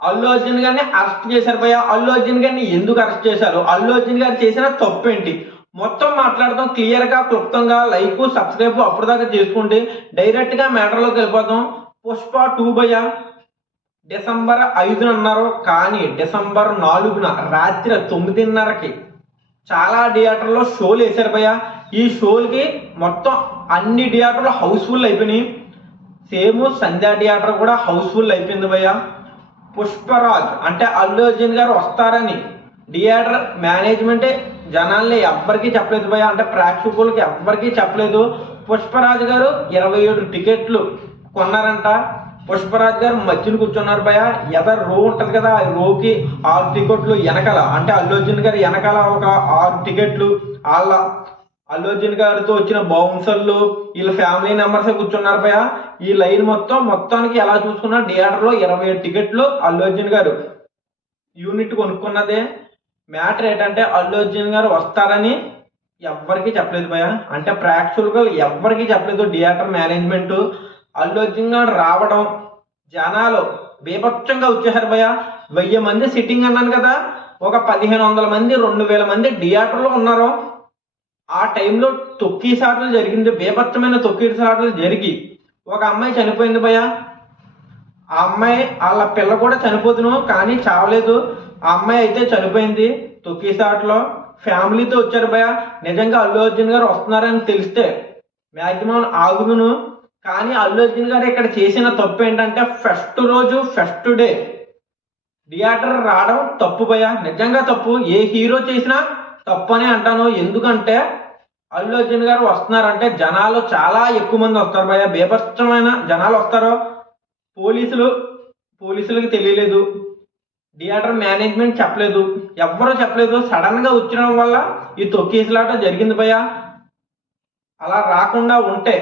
అల్లు అర్జున్ గారిని అరెస్ట్ చేశారు భయ్య. అల్లు అర్జున్ గారిని ఎందుకు అరెస్ట్ చేశారు? అల్లు అర్జున్ గారు చేసిన తప్పేంటి? మొత్తం మాట్లాడదాం క్లియర్‌గా, క్లుప్తంగా. లైకు, సబ్స్క్రైబ్ అప్పటిదాకా చేసుకుంటే డైరెక్ట్‌గా మ్యాటర్‌లోకి వెళ్ళిపోదాం. 'పుష్ప 2' భయ్య డిసెంబర్ 5న అన్నారు. కానీ డిసెంబర్ 4న రాత్రి 9:30కి చాలా థియేటర్‌లో షోలేశారు భయ్య. ఈ షోలకి మొత్తం అన్ని థియేటర్‌లు హౌస్‌ఫుల్ అయిపోయినాయి. సేమ్ సంధ్యా థియేటర్ కూడా హౌస్‌ఫుల్ అయిపోయింది భయ్య. పుష్పరాజ్ అంటే అల్లు అర్జున్ గారు వస్తారని థియేటర్ మేనేజ్మెంటే జనాల్ని ఎవ్వరికీ చెప్పలేదు భయ్య. అంటే ప్రేక్షకులకి ఎవ్వరికీ చెప్పలేదు. పుష్పరాజ్ గారు 27 టికెట్లు కొన్నారంట. పుష్పరాజ్ గారు మధ్యన కూర్చున్నారు భయ్య. ఎదర రో ఉంటుంది కదా, ఆ రోకి 6 టికెట్లు వెనకాల, అంటే అల్లు అర్జున్ గారు వెనకాల ఒక 6 టికెట్లు, వాళ్ళ అల్లు అర్జున్ గారితో వచ్చిన బౌన్సర్లు వీళ్ళ ఫ్యామిలీ మెంబర్స్ కూర్చున్నారు భయ్య. ఈ లైన్ మొత్తానికి ఎలా చూసుకున్నా థియేటర్లో 27 టికెట్లు అల్లు అర్జున్ గారు యూనిట్ కొనుక్కున్నదే. మ్యాటర్ ఏంటంటే అల్లు అర్జున్ గారు వస్తారని ఎవ్వరికీ చెప్పలేదు భయ్య. అంటే ప్రేక్షకులు ఎవ్వరికీ చెప్పలేదు థియేటర్ మేనేజ్మెంట్. అల్లు అర్జున్ గారు రావడం జనాలు బీభత్సంగా వచ్చేసారు భయ్య. 1000 మంది సిట్టింగ్ అన్నాను కదా, ఒక 1500 మంది 2000 మంది థియేటర్లో ఉన్నారు. ఆ టైంలో తొక్కిసాటలు జరిగింది. బీభత్సమైన తొక్కిసాటలు జరిగి ఒక అమ్మాయి చనిపోయింది భయ్య. ఆ అమ్మాయి వాళ్ళ పిల్ల కూడా చనిపోతును కానీ చావలేదు. ఆ అమ్మాయి అయితే చనిపోయింది తొక్కిసాటలో. ఫ్యామిలీతో వచ్చారు భయ్య. నిజంగా అల్లు అర్జున్ గారు వస్తున్నారని తెలిస్తే మ్యాక్సిమం ఆగుదును. కానీ అల్లు అర్జున్ గారు ఇక్కడ చేసిన తప్పు ఏంటంటే ఫస్ట్ రోజు ఫస్ట్ డే థియేటర్ రావడం తప్పు భయ్య. నిజంగా తప్పు. ఏ హీరో చేసినా తప్పు అని అంటాను. ఎందుకంటే అల్లు అర్జున్ గారు వస్తున్నారంటే జనాలు చాలా ఎక్కువ మంది వస్తారు భయ్య. బీభత్సమైన జనాలు వస్తారు. పోలీసులకి తెలియలేదు, థియేటర్ మేనేజ్మెంట్ చెప్పలేదు, ఎవ్వరూ చెప్పలేదు. సడన్ గా వచ్చిన వల్ల ఈ తొక్కేసిలాట జరిగింది భయ్య. అలా రాకుండా ఉంటే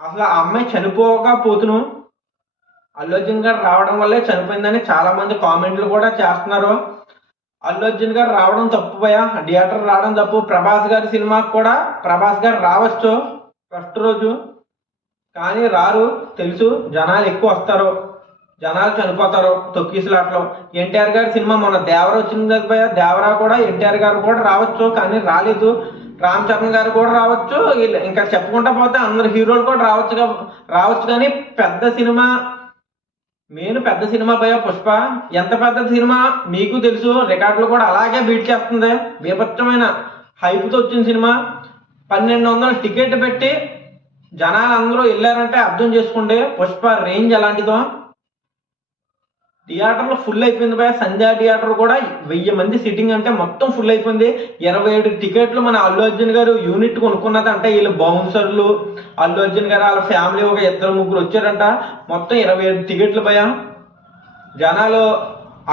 అసలు ఆ అమ్మాయి చనిపోకపోతును. అల్లు అర్జున్ గారు రావడం వల్లే చనిపోయిందని చాలా మంది కామెంట్లు కూడా చేస్తున్నారు. అల్లు అర్జున్ గారు రావడం తప్పు భయ్య. థియేటర్ రావడం తప్పు. ప్రభాస్ గారి సినిమాకి కూడా ప్రభాస్ గారు రావచ్చు ఫస్ట్ రోజు, కానీ రారు. తెలుసు జనాలు ఎక్కువ వస్తారు, జనాలు చనిపోతారు తొక్కిసలాట్లో. ఎన్టీఆర్ గారి సినిమా మొన్న దేవర వచ్చింది కదా భయ్య, దేవరా కూడా ఎన్టీఆర్ గారు కూడా రావచ్చు కానీ రాలేదు. రామ్ చరణ్ గారు కూడా రావచ్చు. ఇంకా చెప్పుకుంటా పోతే అందరు హీరోలు కూడా రావచ్చు కానీ పెద్ద సినిమా, మెయిన్ పెద్ద సినిమా భయ్య పుష్ప. ఎంత పెద్ద సినిమా మీకు తెలుసు. రికార్డులు కూడా అలాగే బీట్ చేస్తుంది. బీభత్సమైన హైప్తో వచ్చిన సినిమా. 1200 టికెట్ పెట్టి జనాలు అందరూ వెళ్ళారంటే అర్థం చేసుకోండి పుష్ప రేంజ్ ఎలాంటిదో. థియేటర్లో ఫుల్ అయిపోయింది భయ్య. సంధ్యా థియేటర్ కూడా 1000 మంది సిట్టింగ్ అంటే మొత్తం ఫుల్ అయిపోయింది. 27 టికెట్లు మన అల్లు అర్జున్ గారు యూనిట్ కొనుక్కున్నది. అంటే వీళ్ళు బౌన్సర్లు, అల్లు అర్జున్ గారు వాళ్ళ ఫ్యామిలీ ఒక 2-3 వచ్చారంట. మొత్తం 27 టికెట్లు భయ్య. జనాలు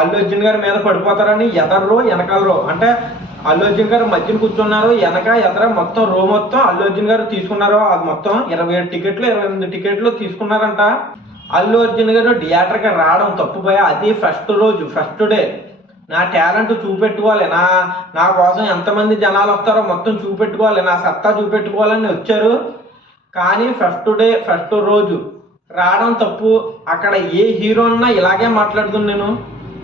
అల్లు అర్జున్ గారి మీద పడిపోతారని ఎదర్రో వెనకాలరో, అంటే అల్లు అర్జున్ గారు మధ్యన కూర్చున్నారు, ఎదర మొత్తం రో మొత్తం అల్లు అర్జున్ గారు తీసుకున్నారు. అది మొత్తం 27 టికెట్లు 28 టికెట్లు తీసుకున్నారంట. అల్లు అర్జున్ గారు థియేటర్కి రావడం తప్పు భయ్య. అది ఫస్ట్ రోజు ఫస్ట్ డే నా టాలెంట్ చూపెట్టుకోవాలి, నా కోసం ఎంతమంది జనాలు వస్తారో మొత్తం చూపెట్టుకోవాలి, నా సత్తా చూపెట్టుకోవాలని వచ్చారు. కానీ ఫస్ట్ డే ఫస్ట్ రోజు రావడం తప్పు. అక్కడ ఏ హీరో ఉన్నా ఇలాగే మాట్లాడుతున్నాను నేను.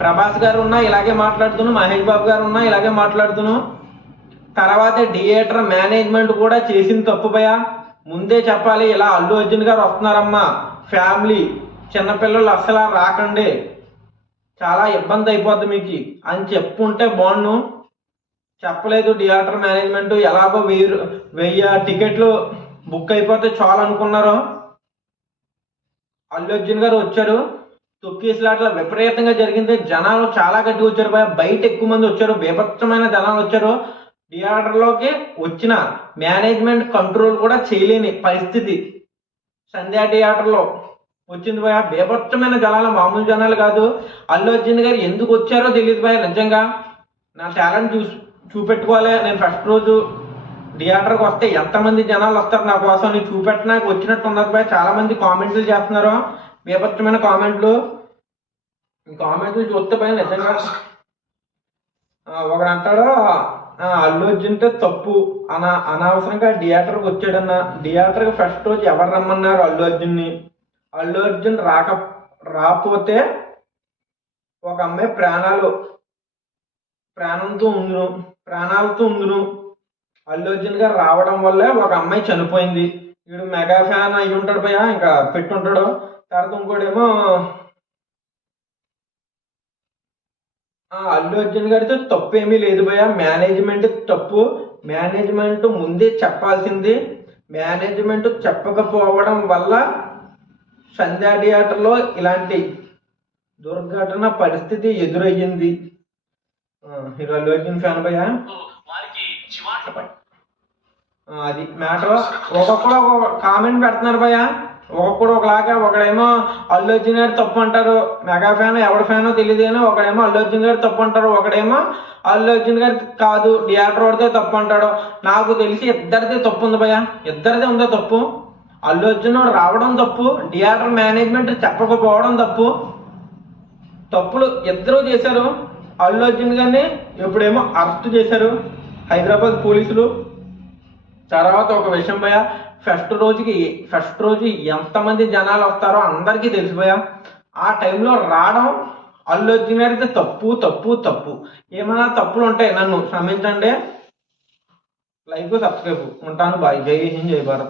ప్రభాస్ గారు ఉన్నా ఇలాగే మాట్లాడుతున్నాను, మహేష్ బాబు గారు ఉన్నా ఇలాగే మాట్లాడుతున్నాను. తర్వాత థియేటర్ మేనేజ్మెంట్ కూడా చేసింది తప్పు భయ్య. ముందే చెప్పాలి, ఇలా అల్లు అర్జున్ గారు వస్తున్నారమ్మా, ఫ్యామిలీ చిన్నపిల్లలు అస్సలు రాకండి, చాలా ఇబ్బంది అయిపోద్ది మీకు అని చెప్పుంటే బాగుండు. చెప్పలేదు థియేటర్ మేనేజ్మెంట్. ఎలాగో 1000 టికెట్లు బుక్ అయిపోతే చాలు అనుకున్నారు. అల్లు అర్జున్ గారు వచ్చారు. తొక్కిసలాట్ల విపరీతంగా జరిగింది. జనాలు చాలా గట్టిగా వచ్చారు భయ. బయట ఎక్కువ మంది వచ్చారు, బీభత్సమైన జనాలు వచ్చారు. థియేటర్లోకి వచ్చిన మేనేజ్మెంట్ కంట్రోల్ కూడా చేయలేని పరిస్థితి సంధ్యా థియేటర్లో వచ్చింది భయ. బీభత్సమైన జనాలు, మామూలు జనాలు కాదు. అల్లు అర్జున్ గారు ఎందుకు వచ్చారో తెలియదు భయ. నిజంగా నా టాలెంట్ చూపెట్టుకోవాలి. నేను ఫస్ట్ రోజు థియేటర్కి వస్తే ఎంతమంది జనాలు వస్తారు నా కోసం నేను చూపెట్టడానికి వచ్చినట్టు ఉన్నది భయ. చాలా మంది కామెంట్లు చేస్తున్నారు, బీభత్సమైన కామెంట్లు చూస్తే భయ. నిజంగా ఒకడు అంటాడు అల్లు అర్జున్తో తప్పు అనవసరంగా థియేటర్కి వచ్చాడన్న. థియేటర్కి ఫస్ట్ రోజు ఎవరు రమ్మన్నారు అల్లు అర్జున్ని? అల్లు అర్జున్ రాకపోతే ఒక అమ్మాయి ప్రాణాలతో ఉందును. అల్లు అర్జున్ గారు రావడం వల్లే ఒక అమ్మాయి చనిపోయింది. వీడు మెగా ఫ్యాన్ అయి ఉంటాడు భయ్య, ఇంకా పెట్టుంటాడు. తర్వాత ఇంకోటేమో అల్లు అర్జున్ గారితో తప్పు ఏమీ లేదు భయ్య, మేనేజ్మెంట్ తప్పు. మేనేజ్మెంట్ ముందే చెప్పాల్సింది. మేనేజ్మెంట్ చెప్పకపోవడం వల్ల సంధ్యా థియేటర్లో ఇలాంటి దుర్ఘటన పరిస్థితి ఎదురయ్యింది. హీరో అల్లు అర్జున్ ఫ్యాన్ భయ్య. అది మ్యాటర్. ఒక్కొక్కడు ఒక కామెంట్ పెడుతున్నారు భయ్య, ఒక్కొక్కడు ఒకలాగా. ఒకడేమో అల్లు అర్జున్ గారు తప్పు అంటారు, మెగా ఫ్యాన్ ఎవరి ఫ్యానో తెలియదు కానీ ఒకడేమో అల్లు అర్జున్ గారు తప్పు అంటారు, ఒకడేమో అల్లు అర్జున్ గారు కాదు థియేటర్ వాడితే తప్పు అంటాడు. నాకు తెలిసి ఇద్దరిదే తప్పు ఉంది భయ్య, ఇద్దరిదే ఉందో తప్పు. అల్లు అర్జున్ రావడం తప్పు, థియేటర్ మేనేజ్మెంట్ చెప్పకపోవడం తప్పు. తప్పులు ఇద్దరూ చేశారు. అల్లు అర్జున్ గారిని ఎప్పుడేమో అరెస్ట్ చేశారు హైదరాబాద్ పోలీసులు. తర్వాత ఒక విషయం భయ్య, ఫస్ట్ రోజు ఎంతమంది జనాలు వస్తారో అందరికీ తెలుసు భయ్య. ఆ టైంలో రావడం అల్లు అర్జున్ గారికి తప్పు. ఏమైనా తప్పులు ఉంటాయి నన్ను క్షమించండి. Like subscribe. ఉంటాను. బాయ్. జై హింద్, జై భారత్.